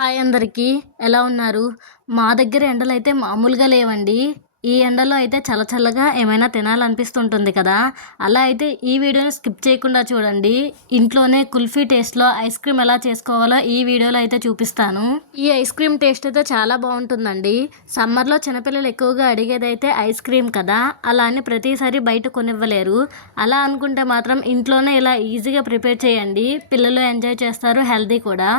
Hi అందరికీ. ఎలా ఉన్నారు? మా దగ్గర ఎండలైతే మామూలుగా లేవండి. ఈ ఎండలో అయితే చల్లగా ఏమైనా తినాలనిపిస్తుంటుంది కదా! అలా అయితే ఈ వీడియోని స్కిప్ చేయకుండా చూడండి. ఇంట్లోనే కుల్ఫీ టేస్ట్‌లో ఐస్ క్రీమ్ ఎలా చేసుకోవాలో ఈ వీడియోలో అయితే చూపిస్తాను. ఈ ఐస్ క్రీమ్ టేస్ట్ అయితే చాలా బావుంటుందండి. సమ్మర్‌లో చిన్నపిల్లలు ఎక్కువగా అడిగేదైతే ఐస్ క్రీమ్ కదా! అలా అని ప్రతిసారి బయట కొనివ్వలేరు. అలా అనుకుంటే మాత్రం ఇంట్లోనే ఇలా ఈజీగా ప్రిపేర్ చేయండి. పిల్లలు ఎంజాయ్ చేస్తారు, హెల్తీ కూడా.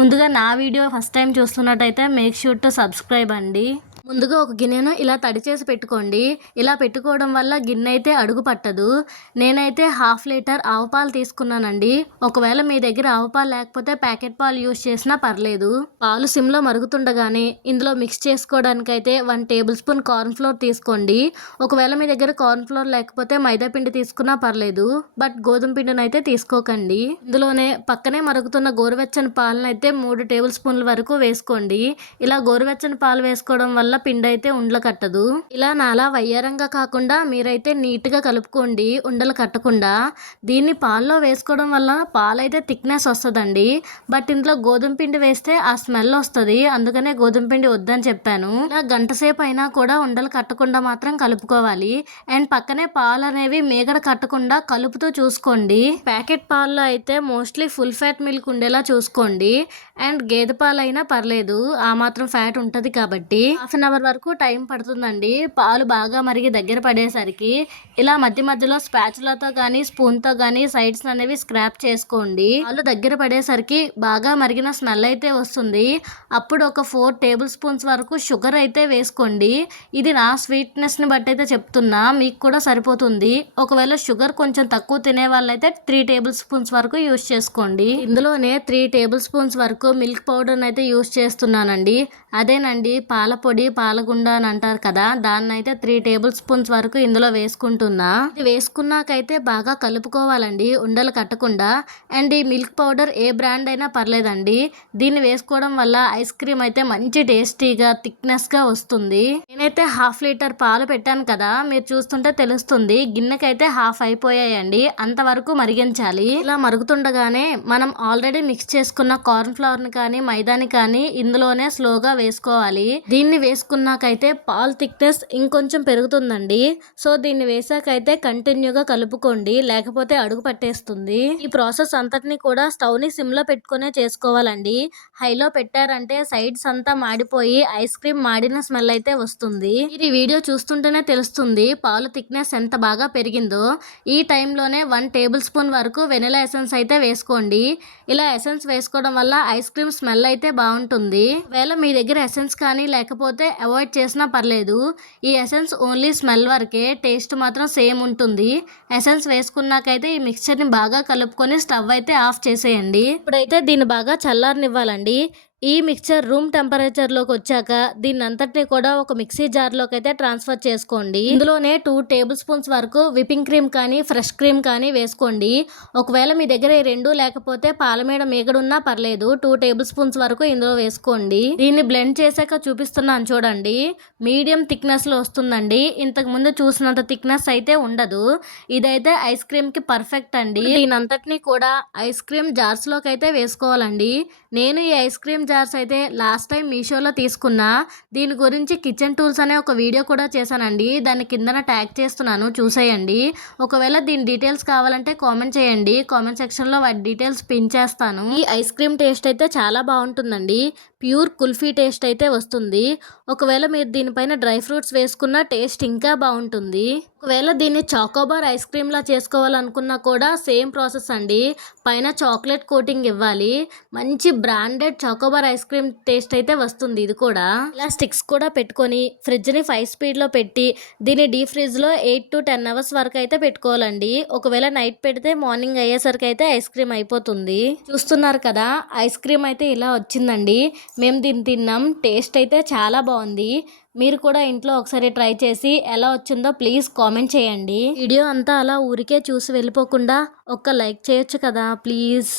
ముందుగా నా వీడియో ఫస్ట్ టైం చూస్తున్నట్టయితే మేక్ ష్యూర్ టు సబ్స్క్రైబ్ అండి. ముందుగా ఒక గిన్నెను ఇలా తడి చేసి పెట్టుకోండి. ఇలా పెట్టుకోవడం వల్ల గిన్నె అయితే అడుగు పట్టదు. నేనైతే 1/2 లీటర్ ఆవు పాలు తీసుకున్నానండి. ఒకవేళ మీ దగ్గర ఆవు పాలు లేకపోతే ప్యాకెట్ పాలు యూస్ చేసినా పర్లేదు. పాలు సిమ్లో మరుగుతుండగానే ఇందులో మిక్స్ చేసుకోవడానికైతే 1 టేబుల్ స్పూన్ కార్న్ ఫ్లోర్ తీసుకోండి. ఒకవేళ మీ దగ్గర కార్న్ ఫ్లోర్ లేకపోతే మైదా పిండి తీసుకున్నా పర్లేదు. బట్ గోధుమ పిండిని అయితే తీసుకోకండి. ఇందులోనే పక్కనే మరుగుతున్న గోరువెచ్చని పాలను అయితే 3 టేబుల్ స్పూన్ల వరకు వేసుకోండి. ఇలా గోరువెచ్చని పాలు వేసుకోవడం వల్ల పిండి అయితే ఉండలు కట్టదు. ఇలా నాలా వయ్యారంగా కాకుండా మీరైతే నీట్గా కలుపుకోండి, ఉండలు కట్టకుండా. దీన్ని పాల్లో వేసుకోవడం వల్ల పాలైతే థిక్నెస్ వస్తుందండి. బట్ ఇందులో గోధుమ పిండి వేస్తే ఆ స్మెల్ వస్తుంది. అందుకనే గోధుమ పిండి వద్దని చెప్పాను. ఇలా గంట సేపు అయినా కూడా ఉండలు కట్టకుండా మాత్రం కలుపుకోవాలి. అండ్ పక్కనే పాలు అనేవి మీగడ కట్టకుండా కలుపుతూ చూసుకోండి. ప్యాకెట్ పాల్లో అయితే మోస్ట్లీ ఫుల్ ఫ్యాట్ మిల్క్ ఉండేలా చూసుకోండి. అండ్ గేదె పాలు అయినా పర్లేదు, ఆ మాత్రం ఫ్యాట్ ఉంటుంది కాబట్టి. 1/2 అవర్ వరకు టైం పడుతుందండి. పాలు బాగా మరిగి దగ్గర పడేసరికి ఇలా మధ్యలో స్పాచులాతో కానీ స్పూన్తో కానీ సైడ్స్ అనేవి స్క్రాప్ చేసుకోండి. పాలు దగ్గర పడేసరికి బాగా మరిగిన స్మెల్ అయితే వస్తుంది. అప్పుడు ఒక 4 టేబుల్ స్పూన్స్ వరకు షుగర్ అయితే వేసుకోండి. ఇది నా స్వీట్నెస్ని బట్టి అయితే చెప్తున్నా, మీకు కూడా సరిపోతుంది. ఒకవేళ షుగర్ కొంచెం తక్కువ తినే వాళ్ళైతే 3 టేబుల్ స్పూన్స్ వరకు యూస్ చేసుకోండి. ఇందులోనే 3 టేబుల్ స్పూన్స్ వరకు మిల్క్ పౌడర్ని అయితే యూస్ చేస్తున్నానండి. అదేనండి పాల పొడి, పాలగుండ అని అంటారు కదా, దాన్ని అయితే 3 టేబుల్ స్పూన్స్ వరకు ఇందులో వేసుకుంటున్నా. ఇది వేసుకున్నాకైతే బాగా కలుపుకోవాలండి, ఉండలు కట్టకుండా. అండ్ ఈ మిల్క్ పౌడర్ ఏ బ్రాండ్ అయినా పర్లేదండి. దీన్ని వేసుకోవడం వల్ల ఐస్ క్రీమ్ అయితే మంచి టేస్టీగా థిక్నెస్గా వస్తుంది. నేనైతే 1/2 లీటర్ పాలు పెట్టాను కదా, మీరు చూస్తుంటే తెలుస్తుంది. గిన్నెకైతే 1/2 అయిపోయాయండి. అంతవరకు మరిగించాలి. ఇలా మరుగుతుండగానే మనం ఆల్రెడీ మిక్స్ చేసుకున్న కార్న్ ఫ్లవర్ని కానీ మైదాని కానీ ఇందులోనే స్లోగా వేసుకోవాలి. దీన్ని వేసుకున్నాకైతే పాల్ థిక్నెస్ ఇంకొంచెం పెరుగుతుందండి. సో దీన్ని వేసాకైతే కంటిన్యూగా కలుపుకోండి, లేకపోతే అడుగు పట్టేస్తుంది. ఈ ప్రాసెస్ అంతటిని కూడా స్టవ్ని సిమ్లో పెట్టుకునే చేసుకోవాలండి. హైలో పెట్టారంటే సైడ్స్ అంతా మాడిపోయి ఐస్ క్రీమ్ మాడిన స్మెల్ అయితే వస్తుంది. మీరు ఈ వీడియో చూస్తుంటేనే తెలుస్తుంది పాలు థిక్నెస్ ఎంత బాగా పెరిగిందో. ఈ టైంలోనే 1 టేబుల్ స్పూన్ వరకు వెనిలా ఎసెన్స్ అయితే వేసుకోండి. ఇలా ఎసెన్స్ వేసుకోవడం వల్ల ఐస్ క్రీమ్ స్మెల్ అయితే బాగుంటుంది. ఒకవేళ మీ దగ్గర ఎసెన్స్ కానీ లేకపోతే అవాయిడ్ చేసినా పర్లేదు. ఈ ఎసెన్స్ ఓన్లీ స్మెల్ వరకే, టేస్ట్ మాత్రం సేమ్ ఉంటుంది. ఎసెన్స్ వేసుకున్నాకైతే ఈ మిక్స్చర్ని బాగా కలుపుకొని స్టవ్ అయితే ఆఫ్ చేసేయండి. ఇప్పుడైతే దీన్ని బాగా చల్లారనివ్వాలండి. ఈ మిక్చర్ రూమ్ టెంపరేచర్లోకి వచ్చాక దీన్ని అంతటినీ కూడా ఒక మిక్సీ జార్లోకి అయితే ట్రాన్స్ఫర్ చేసుకోండి. ఇందులోనే 2 టేబుల్ స్పూన్స్ వరకు విపింగ్ క్రీమ్ కానీ ఫ్రెష్ క్రీమ్ కానీ వేసుకోండి. ఒకవేళ మీ దగ్గర ఈ రెండు లేకపోతే పాలమీడ మీగడున్నా పర్లేదు, 2 టేబుల్ స్పూన్స్ వరకు ఇందులో వేసుకోండి. దీన్ని బ్లెండ్ చేశాక చూపిస్తున్నాను చూడండి. మీడియం థిక్నెస్లో వస్తుందండి. ఇంతకు ముందు చూసినంత థిక్నెస్ అయితే ఉండదు. ఇదైతే ఐస్ క్రీమ్కి పర్ఫెక్ట్ అండి. దీని అంతటినీ కూడా ఐస్ క్రీమ్ జార్స్లోకి అయితే వేసుకోవాలండి. నేను ఈ ఐస్ క్రీమ్ జార్స్ అయితే లాస్ట్ టైం మీషోలో తీసుకున్నా. దీని గురించి కిచెన్ టూల్స్ అనే ఒక వీడియో కూడా చేశానండి. దాన్ని కిందన ట్యాగ్ చేస్తున్నాను, చూసేయండి. ఒకవేళ దీని డీటెయిల్స్ కావాలంటే కామెంట్ చేయండి. కామెంట్ సెక్షన్లో వాటి డీటెయిల్స్ పిన్ చేస్తాను. ఈ ఐస్ క్రీమ్ టేస్ట్ అయితే చాలా బాగుంటుందండి. ప్యూర్ కుల్ఫీ టేస్ట్ అయితే వస్తుంది. ఒకవేళ మీరు దీనిపైన డ్రై ఫ్రూట్స్ వేసుకున్న టేస్ట్ ఇంకా బాగుంటుంది. ఒకవేళ దీన్ని చాకోబార్ ఐస్ క్రీమ్లా చేసుకోవాలనుకున్నా కూడా సేమ్ ప్రాసెస్ అండి. పైన చాక్లెట్ కోటింగ్ ఇవ్వాలి. మంచి branded Choco Bar ice cream taste అయితే వస్తుంది. ఇది కూడా ఇలా స్టిక్స్ కూడా పెట్టుకొని ఫ్రిడ్జ్ని 5 స్పీడ్లో పెట్టి దీన్ని డీప్ ఫ్రిడ్జ్లో 8 to 10 అవర్స్ వరకు అయితే పెట్టుకోవాలండి. ఒకవేళ నైట్ పెడితే మార్నింగ్ అయ్యేసరికి అయితే ఐస్ క్రీమ్ అయిపోతుంది. చూస్తున్నారు కదా, ఐస్ క్రీమ్ అయితే ఇలా వచ్చిందండి. మేము దీన్ని తిన్నాం. టేస్ట్ అయితే చాలా బాగుంది. మీరు కూడా ఇంట్లో ఒకసారి ట్రై చేసి ఎలా వచ్చిందో ప్లీజ్ కామెంట్ చేయండి. వీడియో అంతా అలా ఊరికే చూసి వెళ్ళిపోకుండా ఒక్క లైక్ చేయొచ్చు కదా ప్లీజ్.